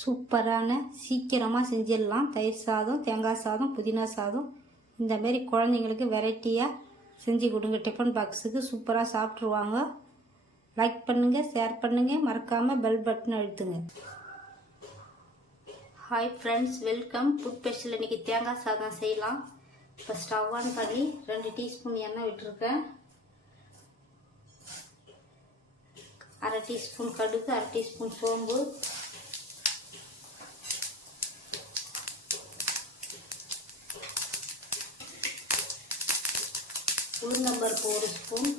சூப்பரான சீக்கிரமாக செஞ்சிடலாம். தயிர் சாதம் தேங்காய் சாதம் புதினா சாதம். இந்தமாரி குழந்தைங்களுக்கு வெரைட்டியாக செஞ்சு கொடுங்க. டிஃபன் பாக்ஸுக்கு சூப்பராக சாப்பிட்ருவாங்க லைக் பண்ணுங்கள் ஷேர் பண்ணுங்கள் மறக்காமல் பெல் பட்டன் அழுத்துங்க. Hi friends welcome food special இன்றைக்கி தேங்காய் சாதம் செய்யலாம். இப்போ ஸ்டவ் ஆன் பண்ணி ரெண்டு டீஸ்பூன் எண்ணெய் விட்டுருக்கேன். அரை டீஸ்பூன் கடுகு அரை டீஸ்பூன் சோம்பு. உளுந்தம்பருப்பு ஒரு ஸ்பூன்.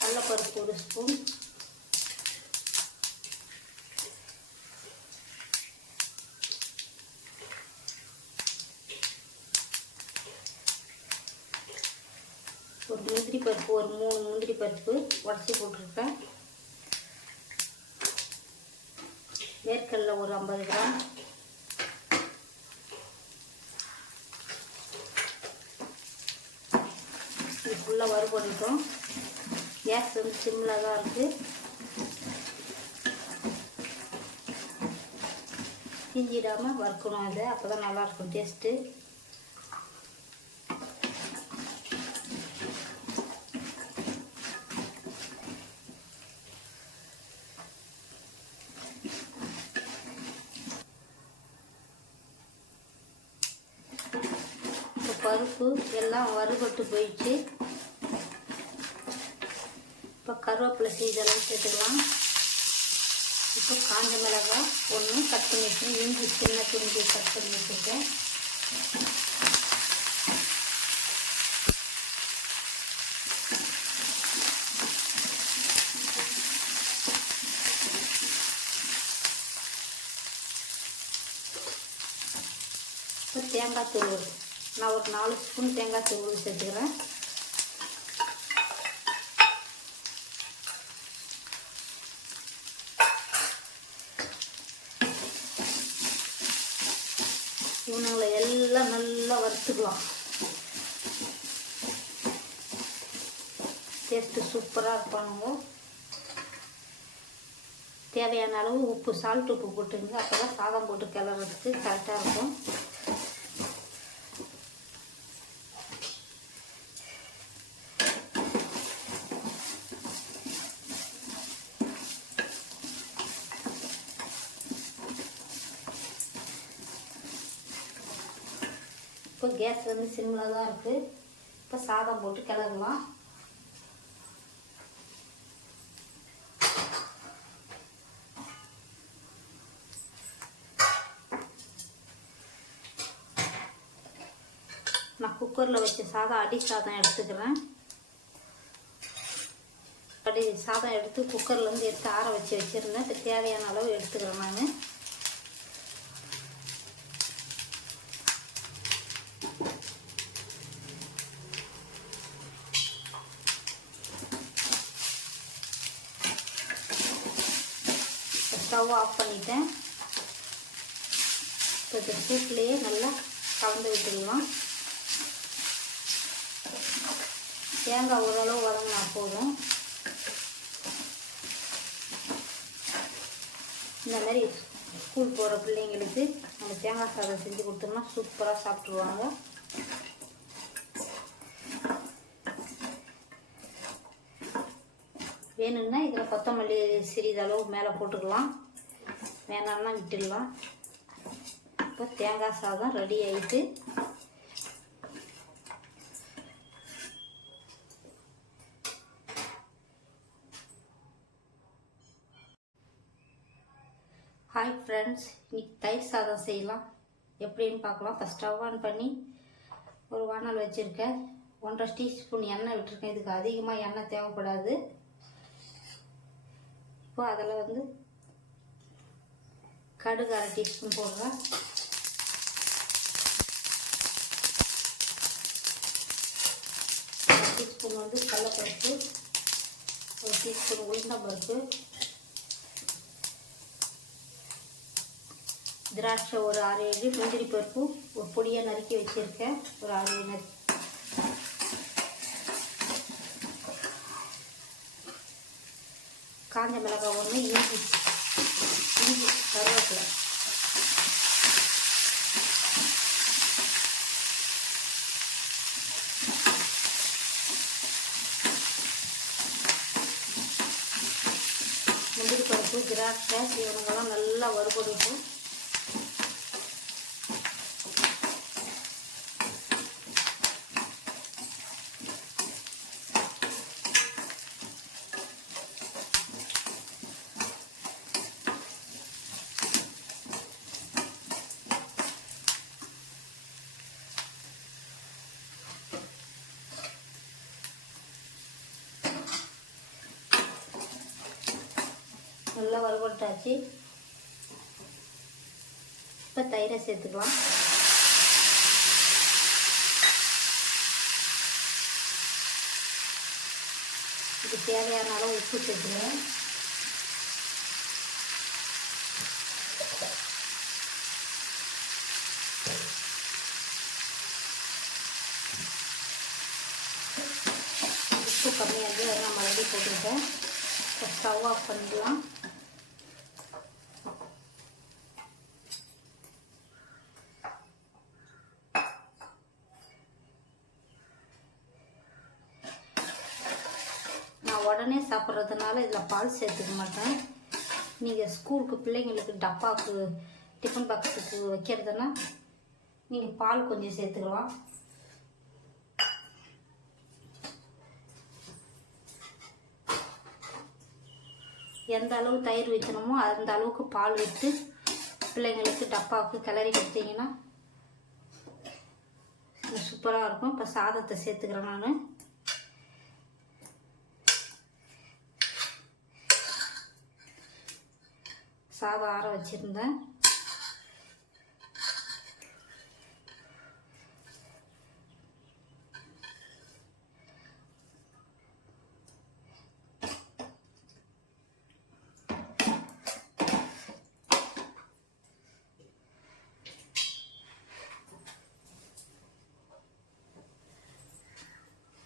கடலப்பருப்பு ஒரு ஸ்பூன். ஒரு முந்திரி பருப்பு ஒரு மூணு முந்திரி பருப்பு உடச்சி போட்டிருக்கேன். வேர்க்கடலை ஒரு ஐம்பது கிராம். ஃபுல்லாக வறுபடட்டும் கேஸ் வந்து சிம்மில் தான் இருக்குது கிஞ்சிடாமல் வறுக்கணும் அதை அப்போ தான் நல்லாயிருக்கும் டேஸ்ட்டு இப்போ பருப்பு எல்லாம் வறுபட்டு போயிடுச்சு. கருவேப்பிலை சீதெல்லாம் சேர்த்துக்கலாம். இப்போ காஞ்ச மிளகாய் ஒன்று கட் பண்ணி வச்சுருக்கேன் இஞ்சி சின்ன துணிஞ்சி கட் பண்ணி வச்சுருக்கேன். இப்போ தேங்காய் தூள் நான் ஒரு நாலு ஸ்பூன் தேங்காய் தூள் சேர்த்துக்கிறேன். இவனுங்களை எல்லாம் நல்லா வறுத்துக்கலாம். டேஸ்ட்டு சூப்பராக இருப்பானுங்க தேவையான அளவு உப்பு சால்ட் உப்பு போட்டுங்க. அப்போ தான் சாதம் போட்டு கிளறதுக்கு கரெக்டாக இருக்கும் இப்போ கேஸ் வந்து சிம்மில் தான் இருக்குது இப்போ சாதம் போட்டு கிளறலாம். நான் குக்கரில் வச்ச சாதம் அடி சாதம் எடுத்துக்கிறேன். அடி சாதம் எடுத்து குக்கர்லேருந்து எடுத்து ஆற வச்சு வச்சுருந்தேன். இப்போ தேவையான அளவு எடுத்துக்கிறேன் நான். ஸ்டவ் ஆஃப் பண்ணிட்டேன். இப்போ இந்த சூட்லேயே நல்லா கலந்து விட்டுடலாம். தேங்காய் ஓரளவு வதங்கினா போதும். இந்த மாதிரி ஸ்கூல் போகிற பிள்ளைங்களுக்கு நம்ம தேங்காய் சாதம் செஞ்சு கொடுத்தோம்னா சூப்பராக சாப்பிட்ருவாங்க வேணும்னா இதில் கொத்தமல்லி சிறிதளவு மேலே போட்டுக்கலாம். வேணாம்னா விட்டுடலாம். இப்போ தேங்காய் சாதம் ரெடி ஆகிட்டு ஹாய் ஃப்ரெண்ட்ஸ் இன்னைக்கு தயிர் சாதம் செய்யலாம். எப்படின்னு பார்க்கலாம். ஃபஸ்ட் ஸ்டவ் ஆன் பண்ணி ஒரு வானல் வச்சுருக்கேன். ஒன்றரை டீஸ்பூன் எண்ணெய் விட்டுருக்கேன். இதுக்கு அதிகமாக எண்ணெய் தேவைப்படாது. இப்போ அதில் வந்து கடுகு அரை டீஸ்பூன் போடுறேன் அரை டீஸ்பூன் வந்து கடலப்பருப்பு ஒரு டீஸ்பூன் உளுந்தம்பருப்பு திராட்சை ஒரு ஆறு ஏழு முந்திரி பருப்பு ஒரு பொடியாக நறுக்கி வச்சுருக்கேன். ஒரு ஆறு ஏழு நறுக்கி. காஞ்ச மிளகாய் ஒன்று இஞ்சி. இஞ்சி கருவேப்பிலை. முந்திரி பருப்பு திராட்சை இவங்கெல்லாம் நல்லா வறுபடட்டும் நல்லா வறுபட்டாச்சு இப்போ தயிரை சேர்த்துக்கலாம். இது தேவையான அளவு உப்பு சேர்த்துக்கிறேன் உப்பு கம்மியாக இருந்து அதை நான் மறுபடியும் போட்டுருக்கேன் இப்போ ஸ்டவ் ஆஃப் பண்ணிடலாம் நான் உடனே சாப்பிட்றதுனால இதில் பால் சேர்த்துக்க மாட்டேன். நீங்கள் ஸ்கூலுக்கு பிள்ளைங்களுக்கு டப்பாவுக்கு டிஃபன் பாக்ஸுக்கு வைக்கிறதுனா நீங்கள் பால் கொஞ்சம் சேர்த்துக்கலாம். எந்த அளவு தயிர் வைக்கணுமோ அந்த அளவுக்கு பால் விட்டு பிள்ளைங்களுக்கு டப்பாவுக்கு கிளறி கொடுத்தீங்கன்னா சூப்பராக இருக்கும். இப்போ சாதத்தை சேர்த்துக்கிறேன் நான். சாதம் ஆற வச்சுருந்தேன்.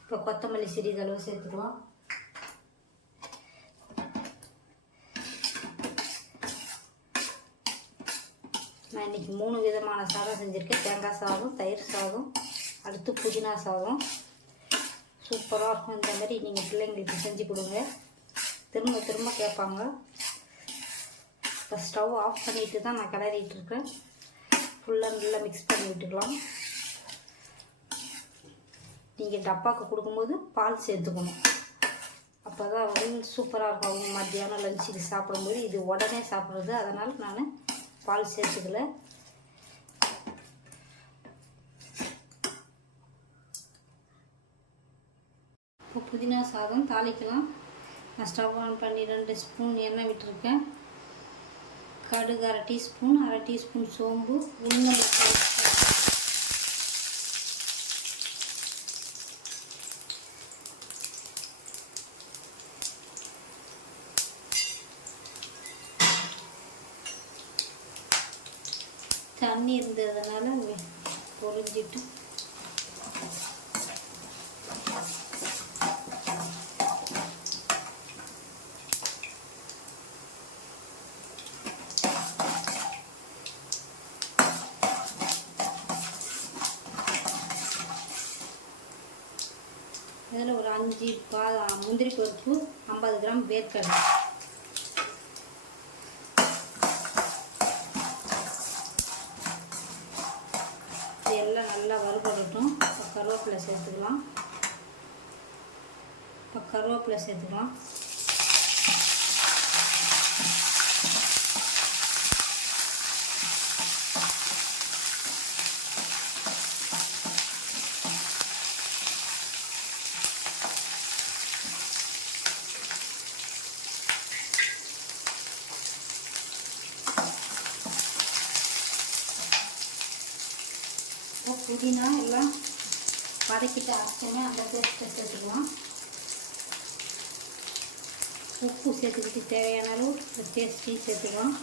இப்போ கொத்தமல்லி சிறிதளவு சேர்த்துக்குவோம் நான் இன்றைக்கி மூணு விதமான சாதம் செஞ்சுருக்கேன். தேங்காய் சாதம் தயிர் சாதம் அடுத்து புதினா சாதம். சூப்பராக இருக்கும். இந்த மாதிரி நீங்கள் பிள்ளைங்களுக்கு செஞ்சு கொடுங்க. திரும்ப திரும்ப கேட்பாங்க. இப்போ ஸ்டவ் ஆஃப் பண்ணிவிட்டு தான் நான் கிளறிட்டு இருக்கேன். ஃபுல்லாக நல்லா மிக்ஸ் பண்ணி விட்டுக்கலாம். நீங்கள் டப்பாக்கு கொடுக்கும்போது பால் சேர்த்துக்கணும். அப்போ தான் வந்து சூப்பராக இருக்கும். அவங்க மத்தியானம் லஞ்சுக்கு சாப்பிடும்போது இது உடனே சாப்பிட்றது. அதனால் நான் பால் சேர்த்துக்கல. இப்போ புதினா சாதம் தாளிக்கலாம். நான் ஸ்டவ் ஆன் பண்ணி ரெண்டு ஸ்பூன் எண்ணெய் விட்டுருக்கேன். கடுகு அரை டீஸ்பூன் அரை டீஸ்பூன் சோம்பு உளுந்தம் தண்ணி இருந்ததுனால பொறிஞ்சிட்டு இதில் ஒரு அஞ்சு பால் முந்திரி பருப்பு ஐம்பது கிராம் வேர்க்கடலை. இது எல்லாம் நல்லா வறுபடட்டும். இப்போ கருவேப்பிலை சேர்த்துக்கலாம். இப்போ கருவேப்பிலை சேர்த்துக்கலாம். புதினா எல்லாம் வதக்கிட்டு அரைச்சோமே அந்த பேஸ்ட்டை சேர்த்துக்கலாம். உப்பு சேர்த்துக்கிட்டு தேவையான அளவு டேஸ்ட்டையும் சேர்த்துக்கலாம்.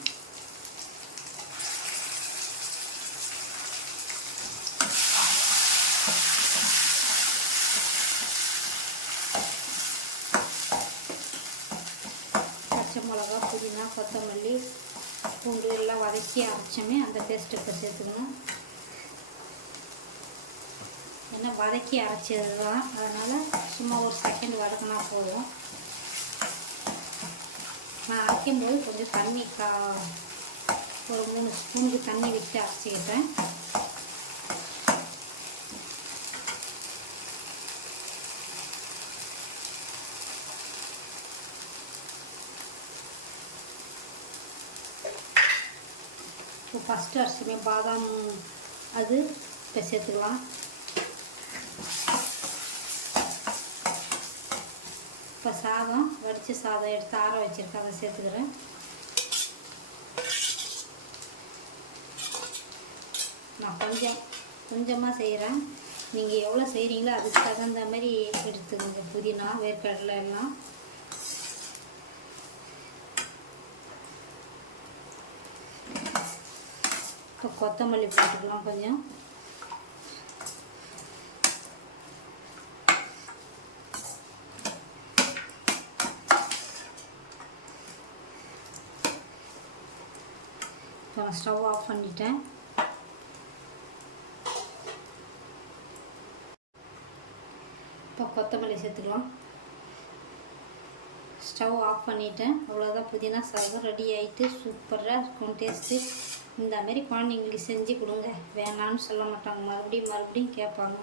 பச்சை மிளகா புதினா கொத்தமல்லி பூண்டு எல்லாம் வதக்கி அரைச்சோமே அந்த பேஸ்ட்டு இப்போ சேர்த்துக்கணும். ஏன்னா வதக்கி அரைச்சது தான் அதனால் சும்மா ஒரு செகண்ட் வதக்கினா போதும். நான் அரைக்கும்போது கொஞ்சம் தண்ணி கா ஒரு மூணு ஸ்பூனுக்கு தண்ணி விட்டு அரைச்சிக்கிட்டேன். இப்போ ஃபஸ்ட்டு அரிசியுமே பாதாம் அது இப்போ சேர்த்துக்கலாம். இப்போ சாதம் வடித்த சாதம் எடுத்து ஆற வச்சுருக்கேன் அதை சேர்த்துக்கிறேன். நான் கொஞ்சம் கொஞ்சமாக செய்கிறேன் நீங்கள் எவ்வளோ செய்கிறீங்களோ அதுக்கு தகுந்த மாதிரி எடுத்துக்கோங்க. புதினா வேர்க்கடலை எல்லாம். இப்போ கொத்தமல்லி போட்டுக்கலாம் கொஞ்சம். நான் ஸ்டவ் ஆஃப் பண்ணிட்டேன். இப்போ கொத்தமல்லி சேர்த்துக்கலாம். ஸ்டவ் ஆஃப் பண்ணிட்டேன். அவ்வளோதான் புதினா சாதம் ரெடி ஆகிட்டு சூப்பராக இருக்கும். டேஸ்ட்டு இந்த மாதிரி குழந்தைங்களுக்கு செஞ்சு கொடுங்க. வேணான்னு சொல்ல மாட்டாங்க. மறுபடியும் மறுபடியும் கேட்பாங்க.